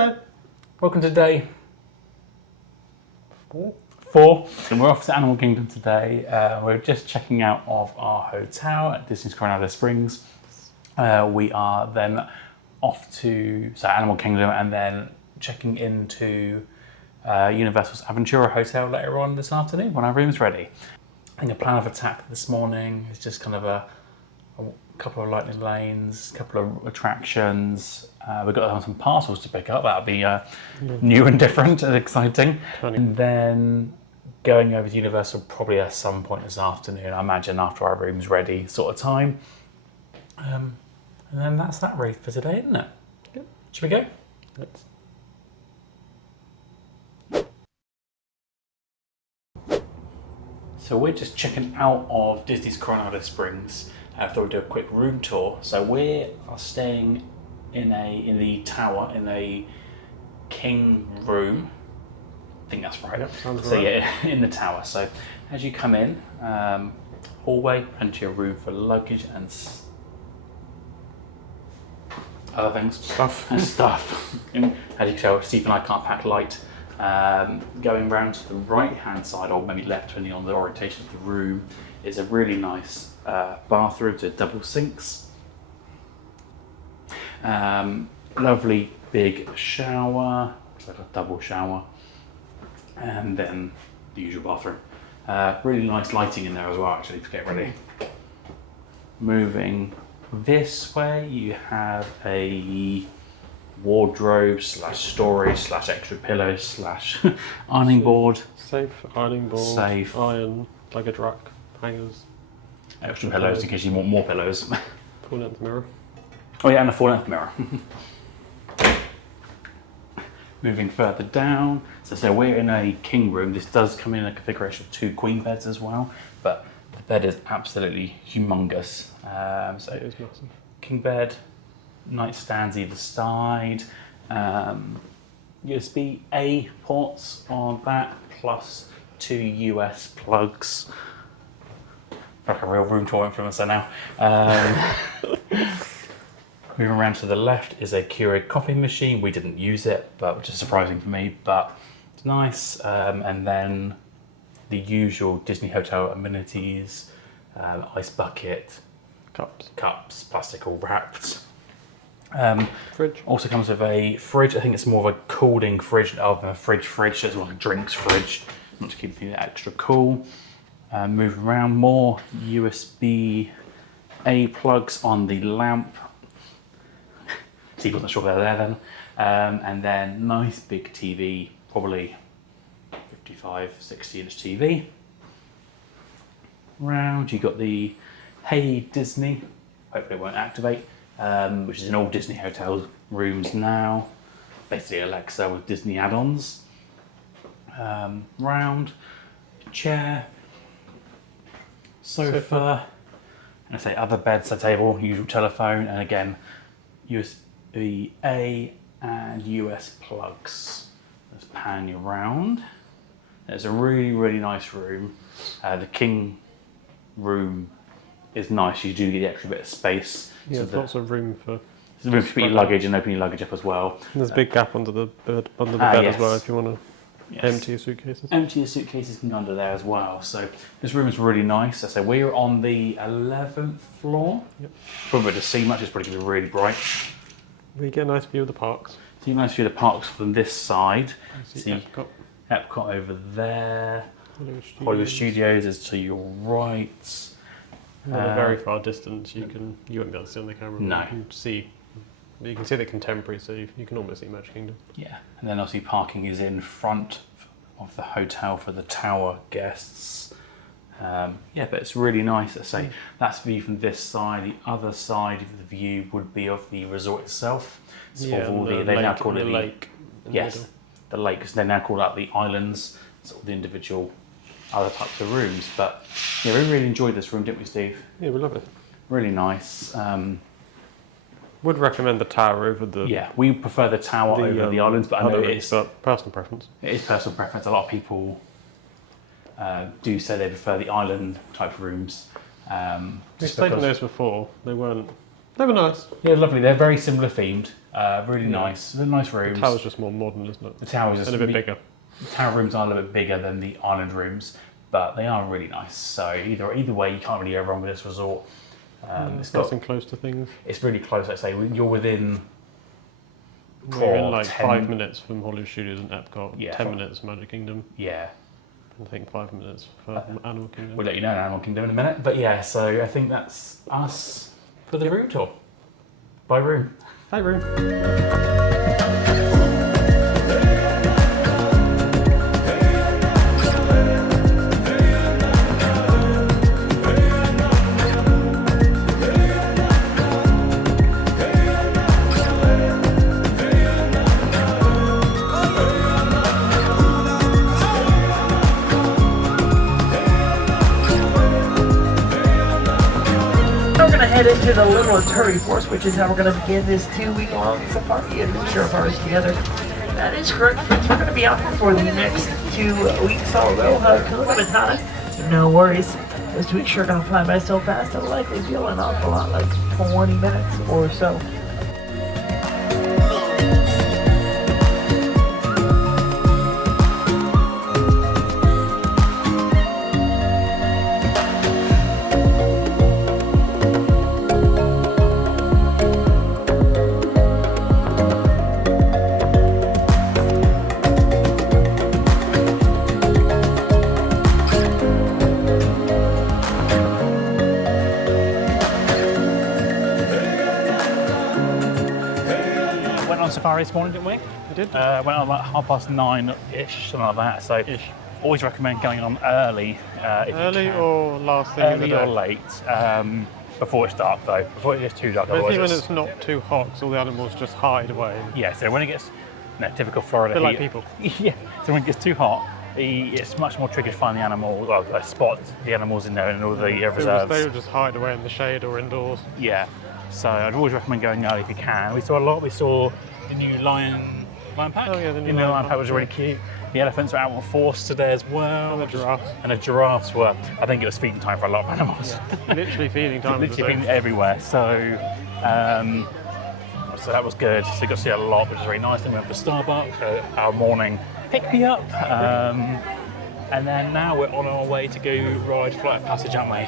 Hello. Welcome to day 4. And we're off to Animal Kingdom today. We're just checking out of our hotel at Disney's Coronado Springs. We are then off to Animal Kingdom and then checking into Universal's Aventura Hotel later on this afternoon when our room's ready. I think the plan of attack this morning is just kind of a couple of lightning lanes, a couple of attractions. We've got some parcels to pick up. That'll be new and different and exciting. And then going over to Universal probably at some point this afternoon, I imagine after our room's ready sort of time. And then that's that race for today, isn't it? Yep. Should we go? Let's. So we're just checking out of Disney's Coronado Springs. I thought we'd do a quick room tour. So we are staying in the tower in a king room. I think that's right. Yep, sounds so right. Yeah, in the tower. So as you come in, hallway, plenty of room for luggage and other things. Stuff. And as you can tell, Steve and I can't pack light. Going round to the right hand side, or maybe left depending on the orientation of the room, is a really nice bathroom to double sinks. Lovely big shower, it's like a double shower, and then the usual bathroom. Really nice lighting in there as well, actually, to get ready. Moving this way, you have a wardrobe / storage / extra pillows / ironing board. Safe, ironing board, Safe. iron, luggage rack, hangers. Extra pillows in case you want more pillows. Full length mirror. Oh yeah, and a full length mirror. Moving further down, so we're in a king room. This does come in a configuration of 2 queen beds as well, but the bed is absolutely humongous. So It is massive. king bed, nightstands either side, USB-A ports on that, plus 2 US plugs. Like a real room tour influencer now. Moving around to the left is a Keurig coffee machine. We didn't use it, but which is surprising for me, but it's nice. And then the usual Disney Hotel amenities, ice bucket, cups, plastic all wrapped. Fridge. Also comes with a fridge. I think it's more of a cooling fridge rather than a fridge. So it's like a drinks fridge, not to keep you extra cool. Moving around, more USB-A plugs on the lamp. Steve wasn't sure they were there then. And then nice big TV, probably 55, 60-inch TV. Round, you got the Hey Disney. Hopefully it won't activate. Which is in all Disney hotel rooms now. Basically Alexa with Disney add-ons. Round, chair, sofa, and I say other bedside table, usual telephone, and again USB-A and US plugs. Let's pan you around. It's a really, really nice room. The king room is nice. You do get the extra bit of space. Yeah, so lots of room for. There's room to put your luggage and open your luggage up as well. And there's a big gap under the bed Yes. as well if you want to Yes. empty your suitcases. Empty your suitcases can go under there as well. So this room is really nice. So we're on the 11th floor. Yep. Probably to see much. It's probably going to be really bright. We get a nice view of the parks. So you nice view of the parks from this side. See Epcot. Epcot over there. Hollywood Hollywood Studios is to your right. At a very far distance, you won't be able to see on the camera. No. You can see the contemporary, so you can almost see Magic Kingdom. Yeah, and then obviously parking is in front of the hotel for the tower guests. Yeah, but it's really nice. I say that's the view from this side. The other side of the view would be of the resort itself. So of all they now call it the lake. Yes, the lakes. They now call that the islands. Sort of the individual other types of rooms. But yeah, we really enjoyed this room, didn't we, Steve? Yeah, we love it. Really nice. Would recommend the tower over the. Yeah, we prefer the tower over the islands, but I know it's personal preference. It is personal preference. A lot of people do say they prefer the island type rooms. We've stayed in those before. They weren't They were nice. Yeah, lovely. They're very similar themed. Really nice. They're nice rooms. The tower's just more modern, isn't it? The tower's just and a bit bigger. The tower rooms are a little bit bigger than the island rooms, but they are really nice. So either way, you can't really go wrong with this resort. It's nice and close to things. It's really close. Like I say, you're within. We're in like 5 minutes from Hollywood Studios and Epcot. Yeah, 10 minutes Magic Kingdom. Yeah. I think 5 minutes for Animal Kingdom. We'll let you know Animal Kingdom in a minute. But yeah, so I think that's us for the room tour. By room. Hi, room. Head into the Little Tour Force, which is how we're going to begin this 2-week-long safari adventure of ours together. That is correct, friends. We're going to be out here for the next 2 weeks. Although Hakuna Matata, no worries. This week sure gonna fly by so fast. It'll likely feel an awful lot like 20 minutes or so. Safari this morning, didn't we? We did. Went on about 9:30ish, something like that. So always recommend going on early. If early you can. or last thing in the Early day? or late. Before it's dark though. Before it gets too dark. I think when Otherwise it's not too hot, 'cause all the animals just hide away. yeah. So when it gets typical Florida A bit like heat. people. Yeah. So when it gets too hot, it's much more tricky to find the animal. Well, spot the animals in there and all the reserves. They will just hide away in the shade or indoors. Yeah. So I'd always recommend going early if you can. We saw a lot. We saw the new lion pack. Oh yeah, the new lion lion pack pack was really cute. The elephants were out on force today as well. And the giraffes. And the giraffes were. I think it was feeding time for a lot of animals. Yeah. Literally feeding time. Literally feeding everywhere. So that was good. So you got to see a lot, which is very nice. Then we went for Starbucks, our morning pick me up. And then now we're on our way to go ride Flight of Passage, aren't we?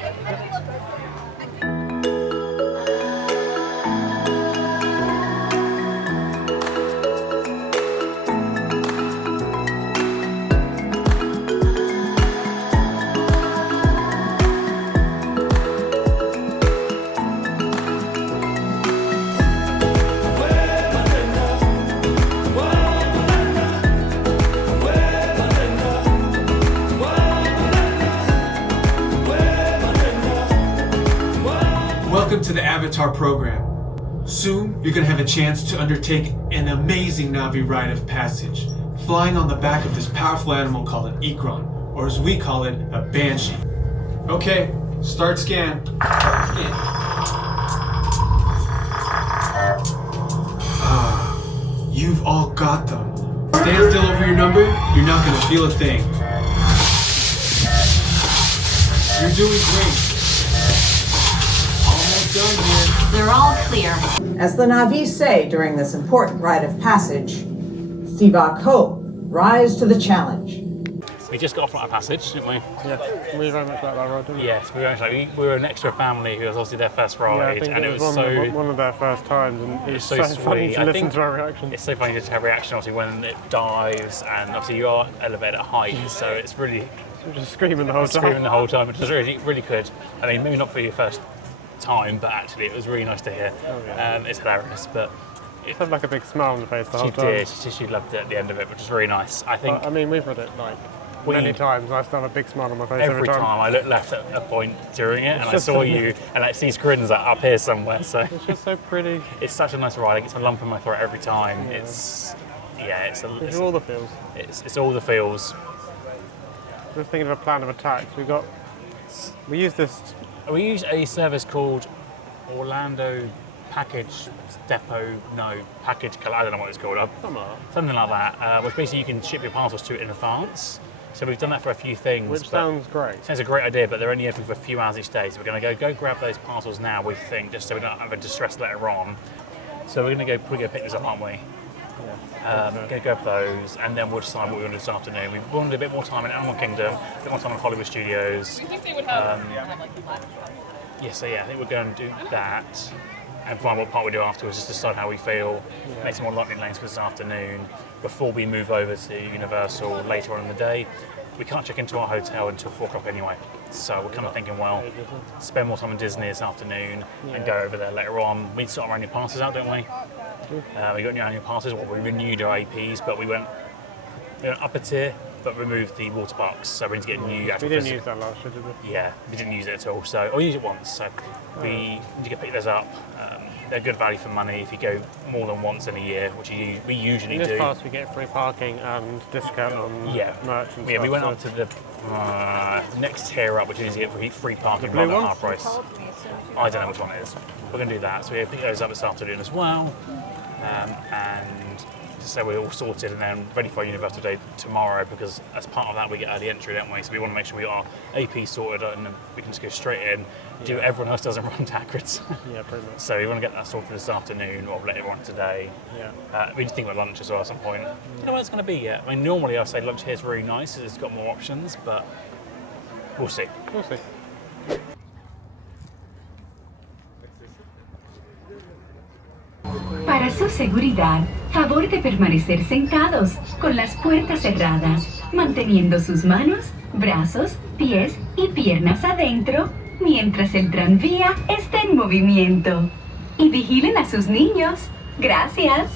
Welcome to the Avatar program. Soon, you're going to have a chance to undertake an amazing Na'vi rite of passage, flying on the back of this powerful animal called an Ikron, or as we call it, a Banshee. Okay, start scan. You've all got them. Stand still over your number, you're not going to feel a thing. You're doing great. Done here. They're all clear. As the Na'vi say during this important rite of passage, Sivak Ho, rise to the challenge. We just got off Flight of Passage, didn't we? Yeah, we very much like that ride, didn't we? Yes, we were actually. We were an extra family who was obviously their first ride, Yeah, I think and it was one of their first times, and it was so funny sweet. to I listen think to our reaction. It's so funny to have reaction, obviously, when it dives, and obviously you are elevated at height, so it's really We're just screaming the whole time. screaming the whole time, which is really, really good. I mean, maybe not for your first time, but actually it was really nice to hear. Oh, yeah. It's hilarious, but She had like a big smile on her face the she whole time. did. She loved it at the end of it, which was really nice. I think I mean, we've read it like many times, and I still have a big smile on my face every time I looked left at a point during it, and I saw you, and I see grins up here somewhere. So It's just so pretty. it's such a nice ride. It gets a lump in my throat every time. Yeah. It's It's all the feels. it's all the feels. We're thinking of a plan of attacks. We use this. We use a service called Orlando Package Depot. No, Package. I don't know what it's called. Something like that. Which basically you can ship your parcels to in advance. So we've done that for a few things. Which sounds great. Sounds a great idea, but they're only open for a few hours each day. So we're going to go grab those parcels now, we think, just so we don't have a distress later on. So we're going to probably go pick those up, aren't we? Yeah. Going to grab those, and then we'll decide what we want to do this afternoon. We wanted a bit more time in Animal Kingdom, a bit more time in Hollywood Studios. I think they would have like the last Yeah, so yeah, I think we're going to do that and find what part we do afterwards, just decide how we feel, make some more lightning lanes for this afternoon before we move over to Universal later on in the day. We can't check into our hotel until 4 o'clock anyway, so we're kind of thinking, well, spend more time in Disney this afternoon and go over there later on. We need to sort our annual passes out, don't we? We got new annual passes, well, we renewed our APs, but we went upper tier, but removed the water parks, so we need to get new actual We didn't use that last year, did we? Yeah, we didn't use it at all, or use it once, so we need to go pick those up. They're good value for money if you go more than once in a year, which we usually In this do. pass we get free parking and discount on merch and Yeah, stuff. we went so up to the next tier up, which is you get free parking blue rather than one? half price. I don't know which one it is. We're going to do that, so we're going to pick those up this afternoon as well. And so we're all sorted and then ready for our Universal Day tomorrow, because as part of that we get early entry, don't we? So we want to make sure we got our AP sorted and then we can just go straight in, do what everyone else does and run to Hagrid's. Yeah, pretty much. So we want to get that sorted this afternoon or later on today. Yeah. We need to think about lunch as well at some point. I don't know what it's going to be yet. I mean, normally I say lunch here is really nice because it's got more options, but we'll see. We'll see. Para su seguridad, favor de permanecer sentados con las puertas cerradas, manteniendo sus manos, brazos, pies y piernas adentro mientras el tranvía está en movimiento. Y vigilen a sus niños. Gracias.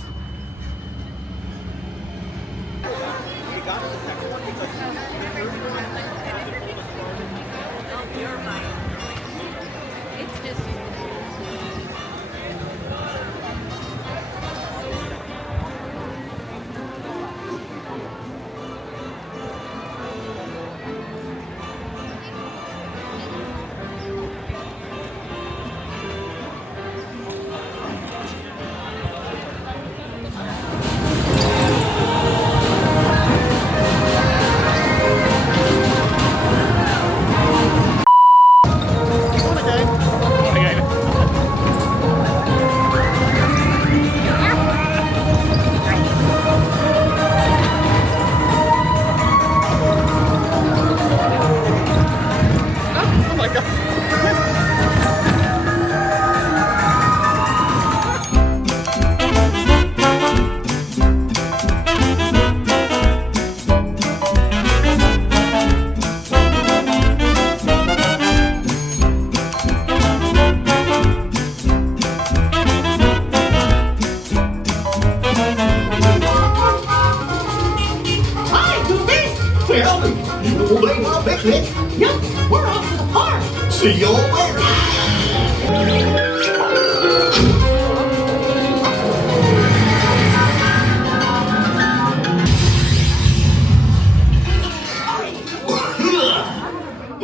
Yep, we're off to the park. See you later.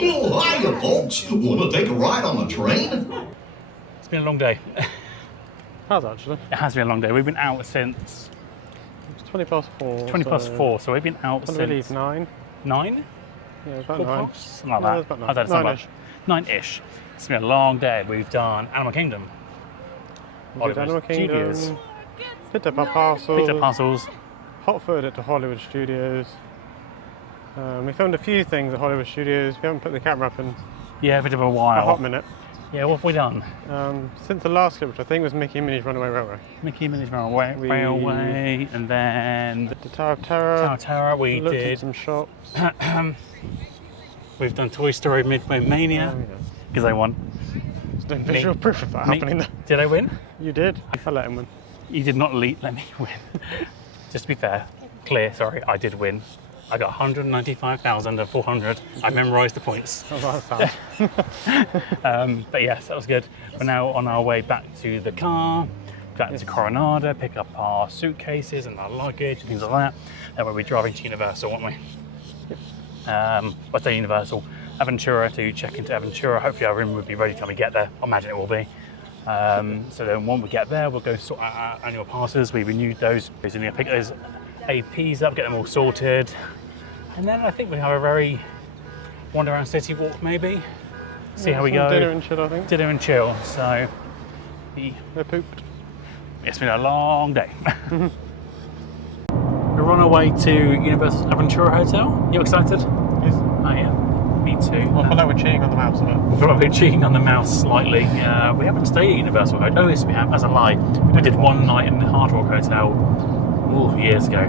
Oh, hiya, folks. Want to take a ride on the train? It's been a long day. Has actually. It has been a long day. We've been out since It's 20 past 4. 20 past 4, so we've been out When did we since leave? 9? 9? Yeah, about 4 9. past? Something like No, that. it's about I don't know, something like 9-ish. 9-ish. It's been a long day. We've done Animal Kingdom, We did Animal Kingdom, Studios, picked up our parcels, picked up parcels. hot-footed it to Hollywood Studios. We filmed a few things at Hollywood Studios. We haven't put the camera up in Yeah, a bit of a a while. hot minute. Yeah, what have we done? Since the last clip, which I think was Mickey and Minnie's Runaway Railway. Mickey and Minnie's Railway, and then The Tower of Terror. Tower. We looked did. at some shops. We've done Toy Story Midway Mania Oh, yeah. because I won. There's no visual proof of that Me- happening. Did I win? You did. I let him win. You did not let me win. Just to be fair, sorry, I did win. I got 195,400. I memorised the points. That was fast. But yes, that was good. We're now on our way back to the car, back to Coronado, pick up our suitcases and our luggage and things like that. Then we'll be driving to Universal, won't we? I say Universal, Aventura, to check into Aventura. Hopefully our room will be ready till we get there. I imagine it will be. So then when we get there, we'll go sort out our annual passes. We renewed those. We're going to pick those APs up, get them all sorted. And then I think we have a very wander around city walk maybe. See how we go. Dinner and chill, I think. Dinner and chill. So They're pooped. it's been a long day. We're on our way to Universal's Aventura Hotel. You excited? Yes. Oh yeah, me too. Well, I feel like we're cheating on the mouse a bit. I feel like we're cheating on the mouse slightly. We haven't stayed at Universal Hotel. Oh yes, we have. As a lie, we did one night in the Hard Rock Hotel years ago.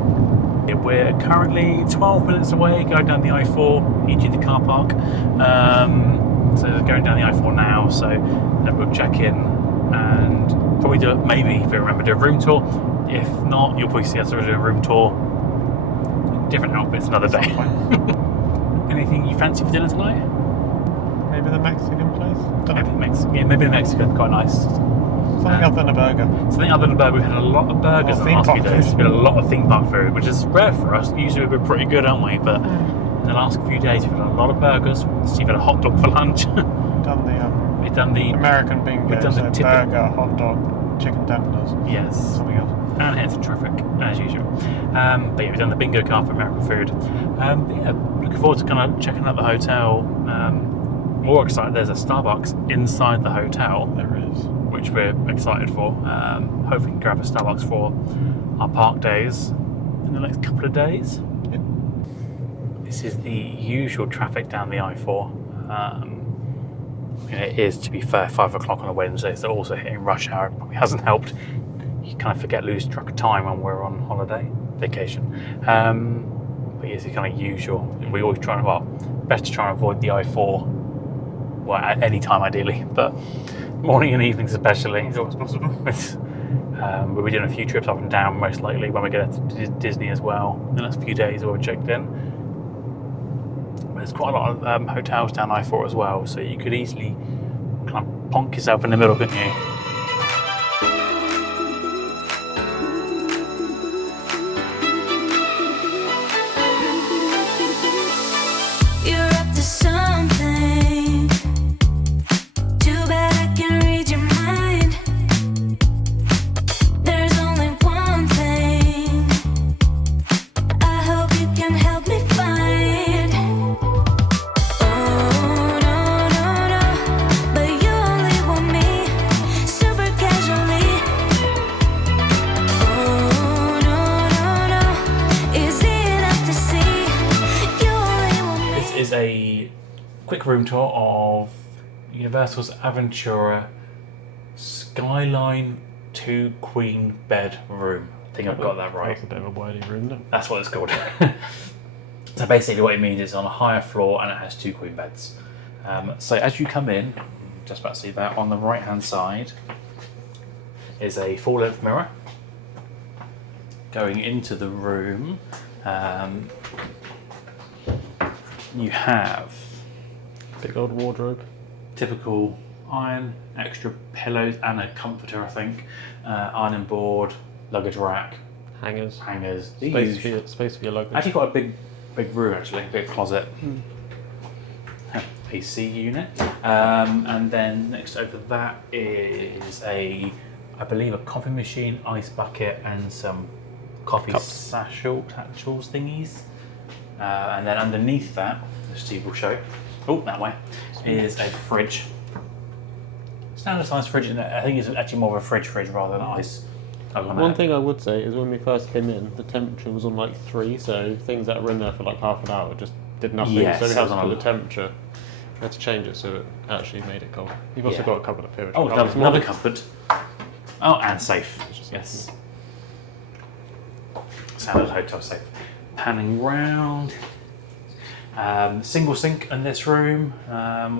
We're currently 12 minutes away, going down the I-4, e.g. the car park. So going down the I-4 now, so then we'll check in and probably do it, maybe, if we remember, do a room tour. If not, you'll probably see us do a room tour. Different outfits another day. Anything you fancy for dinner tonight? Maybe the Mexican place? Maybe the Mexican, quite nice. Something other than a burger. Something other than a burger. We've had a lot of burgers in the last few days. We've had a lot of theme park food, which is rare for us. Usually we're pretty good, aren't we? But in the last few days, we've had a lot of burgers. So you've had a hot dog for lunch. We've done the American bingo. We've done the burger, hot dog, chicken tenders. Yes. Something else. And hence the traffic, as usual. But yeah, we've done the bingo card for American food. But yeah, looking forward to kind of checking out the hotel. More excited, there's a Starbucks inside the hotel. There is. Which we're excited for. Hopefully we can grab a Starbucks for our park days in the next couple of days. Yep. This is the usual traffic down the I-4. It is, to be fair, 5 o'clock on a Wednesday, so also hitting rush hour probably hasn't helped. You kind of lose track of time when we're on holiday, vacation. But yes, it's kind of usual. We always try best to try and avoid the I-4, well, at any time ideally, but morning and evenings especially. As always possible. We'll be doing a few trips up and down most likely when we get to Disney as well in the next few days where we're checked in. But there's quite a lot of hotels down I-4 as well, so you could easily kind of plonk yourself in the middle, couldn't you? A quick room tour of Universal's Aventura Skyline 2 Queen Bed Room. I think I've got that right. That's a bit of a wordy room, isn't it? That's what it's called. So basically what it means is on a higher floor and it has 2 queen beds. So as you come in, just about to see that, on the right hand side is a full-length mirror. Going into the room, you have big old wardrobe, typical iron, extra pillows and a comforter, I think, ironing board, luggage rack, hangers, space for your luggage. Actually, quite a big room, actually, big closet. AC unit, and then next over that is I believe a coffee machine, ice bucket, and some coffee satchels thingies. And then underneath that, as Steve will show, that way, is a fridge. Standard size fridge, and I think it's actually more of a fridge rather than ice. One thing I would say is when we first came in, the temperature was on like 3, so things that were in there for like half an hour just did nothing. Yes, so we had to put the temperature. We had to change it so it actually made it cold. You've also got a cupboard up here. Oh, another cupboard. Oh, and safe. Yes. Standard hotel safe. Panning round. Single sink in this room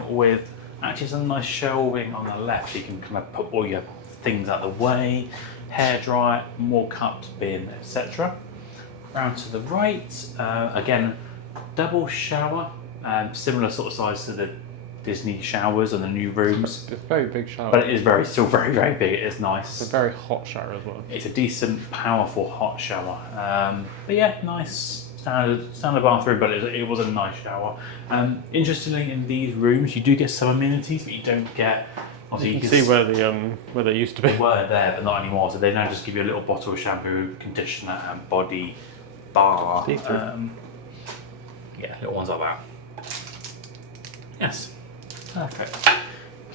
with actually some nice shelving on the left. You can kind of put all your things out of the way. Hairdryer, more cups, bin, etc. Round to the right, again, double shower, similar sort of size to the Disney showers and the new rooms. It's a very big shower. But it is still very, very big. It is nice. It's a very hot shower as well. It's a decent, powerful hot shower. But yeah, nice. Standard bathroom, but it was a nice shower. Interestingly, in these rooms, you do get some amenities, but you don't get. You can see where they used to be. They were there, but not anymore. So they now just give you a little bottle of shampoo, conditioner, and body bar. Yeah, little ones like that. Yes, perfect.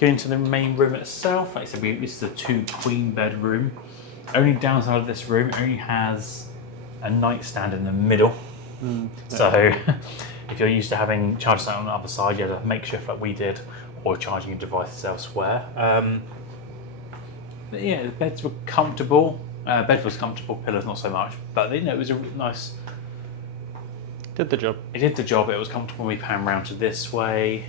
Going into the main room itself, like I said, this is a 2-queen bed room. Only downside of this room, it only has a nightstand in the middle. So if you're used to having chargers on the other side, you have to make sure like we did, or charging your devices elsewhere. But yeah, the beds were comfortable. Bed was comfortable, pillows not so much. But you know, it was a nice. Did the job. It did the job. It was comfortable. We pan round to this way.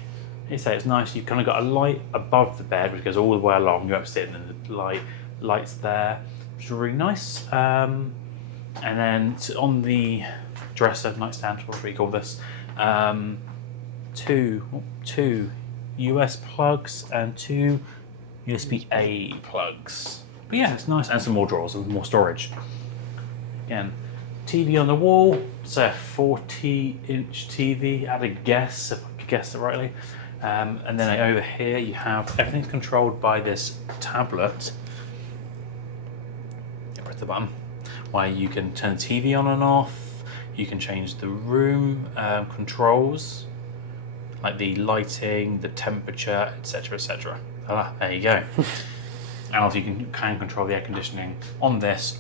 You say it's nice. You've kind of got a light above the bed, which goes all the way along. You're upstairs, and the lights there, which is really nice. And then on the dresser, nightstand, what do we call this? Two US plugs and 2 USB-A plugs. But yeah, it's nice, and some more drawers and more storage. Again, TV on the wall. It's a 40-inch TV. I'd a guess, if I could guess it rightly. And then over here you have everything's controlled by this tablet. Press the button. Where you can turn the TV on and off. You can change the room controls, like the lighting, the temperature, etc., etc. Ah, there you go. And also you can control the air conditioning on this.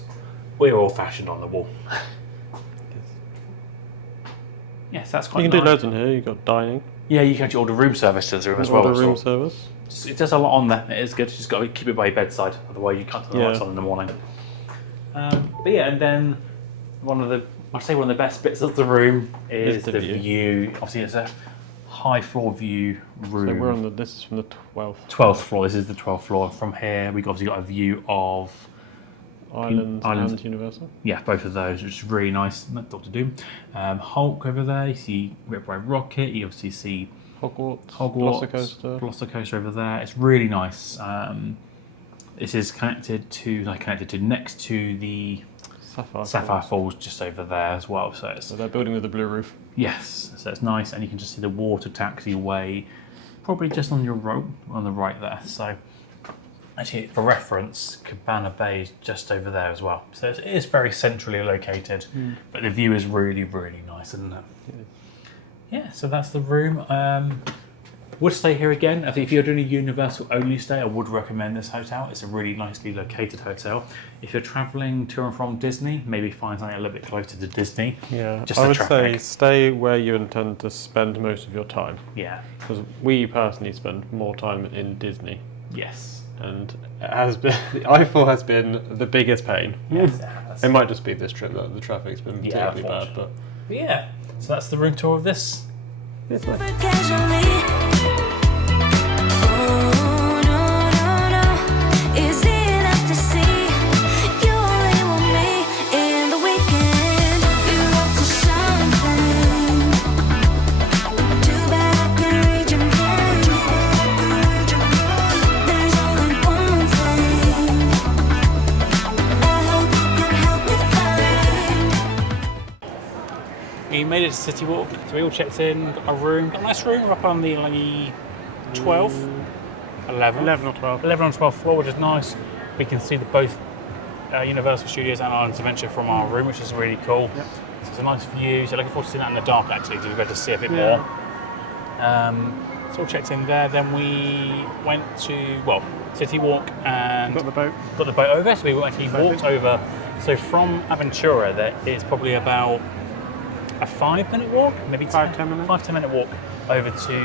We're old-fashioned on the wall. Yes, that's quite nice. You can do loads in here. You've got dining. Yeah, you can actually order room service to the room as well. Order room service. It does a lot on there. It is good. You just got to keep it by your bedside, otherwise you can't turn the lights on in the morning. But yeah, and then one of the best bits of the room is the view. Obviously, it's a high floor view room. So we're on this is from the 12th. 12th floor. This is the 12th floor. From here, we've obviously got a view of Islands and Universal. Yeah, both of those, which is really nice. Doctor Doom, Hulk over there. You see Ripway Rocket. You obviously see Hogwarts, Velocicoaster over there. It's really nice. This is connected to next to the Sapphire Falls, just over there as well. So that building with the blue roof. Yes, so it's nice, and you can just see the water taxiway, probably just on your on the right there. So actually, for reference, Cabana Bay is just over there as well. So it is very centrally located, but the view is really, really nice, isn't it? Yeah, so that's the room. Would stay here again. I think if you're doing a Universal only stay, I would recommend this hotel. It's a really nicely located hotel. If you're travelling to and from Disney, maybe find something a little bit closer to Disney. Yeah, just I would say stay where you intend to spend most of your time. Yeah. Because we personally spend more time in Disney. Yes. And it has been, I4 has been the biggest pain. Yes, it has. It might just be this trip that the traffic's been particularly bad, but yeah. So that's the room tour of this. This way. We made it to City Walk, so we all checked in, got a room, got a nice room. We're up on the 12th, 11 or 12th. 11 or 12th floor, which is nice. We can see both Universal Studios and Islands Adventure from our room, which is really cool. Yep. So it's a nice view. So looking forward to seeing that in the dark actually, to be able to see a bit more. So all checked in there. Then we went to City Walk and got the boat. Got the boat over. So we actually walked over. So from Aventura, there is probably about a 5-minute walk, maybe 5-10 minutes. 5-10 minute walk over to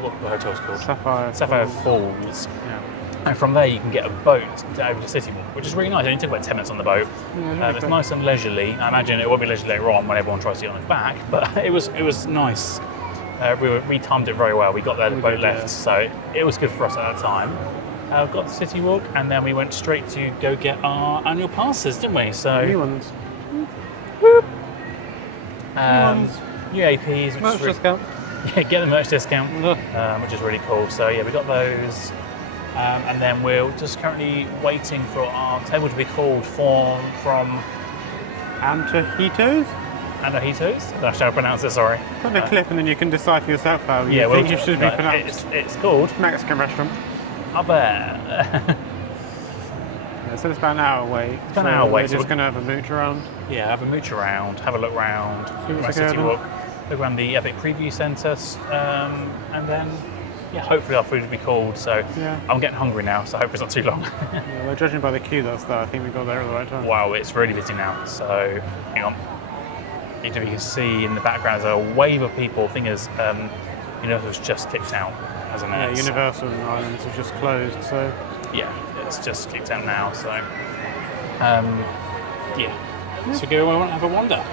what the hotel's called? Sapphire Falls. Yeah. And from there you can get a boat over to City Walk, which is really nice. It only took about 10 minutes on the boat. Yeah, it's nice and leisurely. I imagine it won't be leisurely later on when everyone tries to get on its back, but it was nice. We timed it very well. We got there, the boat left, so it was good for us at that time. Got the City Walk, and then we went straight to go get our annual passes, didn't we? So new ones. Whoop. UAPs, merch discount. Yeah, get the merch discount, which is really cool. So yeah, we got those, and then we're just currently waiting for our table to be called from Antojitos. Antojitos. That's how I pronounce it. Sorry. Put the clip, and then you can decide for yourself how you think it should be pronounced. It's called Mexican restaurant. Up there. So it's about an hour away. It's about an hour away. We're just going to have a mooch around. Yeah, have a mooch around, have a look around, See what's City Walk. look around the Epic Preview Centre, and then yeah, hopefully our food will be cold. So Yeah. I'm getting hungry now, so I hope it's not too long. Yeah, well, judging by the queue that's there, I think we got there at the right time. Wow, it's really busy now. So hang on. You can see in the background there's a wave of people. Thing is, Universal's just kicked out, hasn't it? Yeah, Universal Islands have just closed, so Yeah, it's just kicked out now. So yeah, so go and have a wander.